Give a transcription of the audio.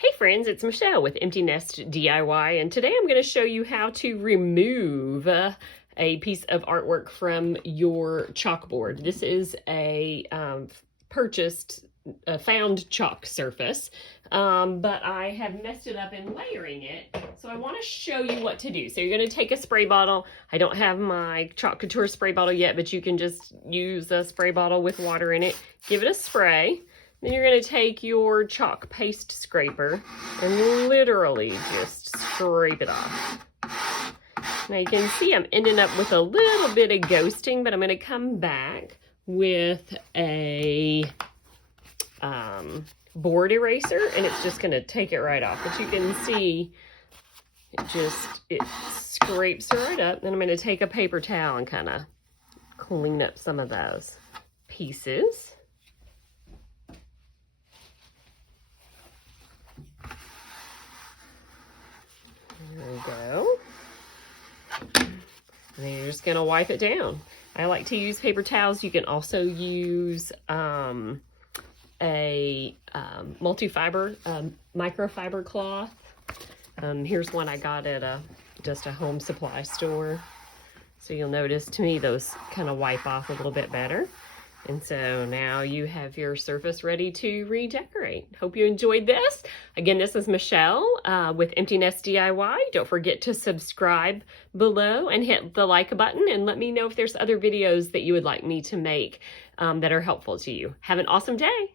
Hey friends, it's Michelle with Empty Nest DIY, and today I'm going to show you how to remove a piece of artwork from your chalkboard. This is a found chalk surface, but I have messed it up in layering it, so I want to show you what to do. So you're going to take a spray bottle. I don't have my Chalk Couture spray bottle yet, but you can just use a spray bottle with water in it. Give it a spray. Then you're going to take your chalk paste scraper and literally just scrape it off. Now you can see I'm ending up with a little bit of ghosting, but I'm going to come back with a board eraser, and it's just going to take it right off. But you can see it scrapes right up. Then I'm going to take a paper towel and kind of clean up some of those pieces. There we go. And then you're just going to wipe it down. I like to use paper towels. You can also use a multi-fiber microfiber cloth. Here's one I got at just a home supply store. So you'll notice, to me, those kind of wipe off a little bit better. And so now you have your surface ready to redecorate. Hope you enjoyed this. Again, this is Michelle with Empty Nest DIY. Don't forget to subscribe below and hit the like button, and let me know if there's other videos that you would like me to make that are helpful to you. Have an awesome day.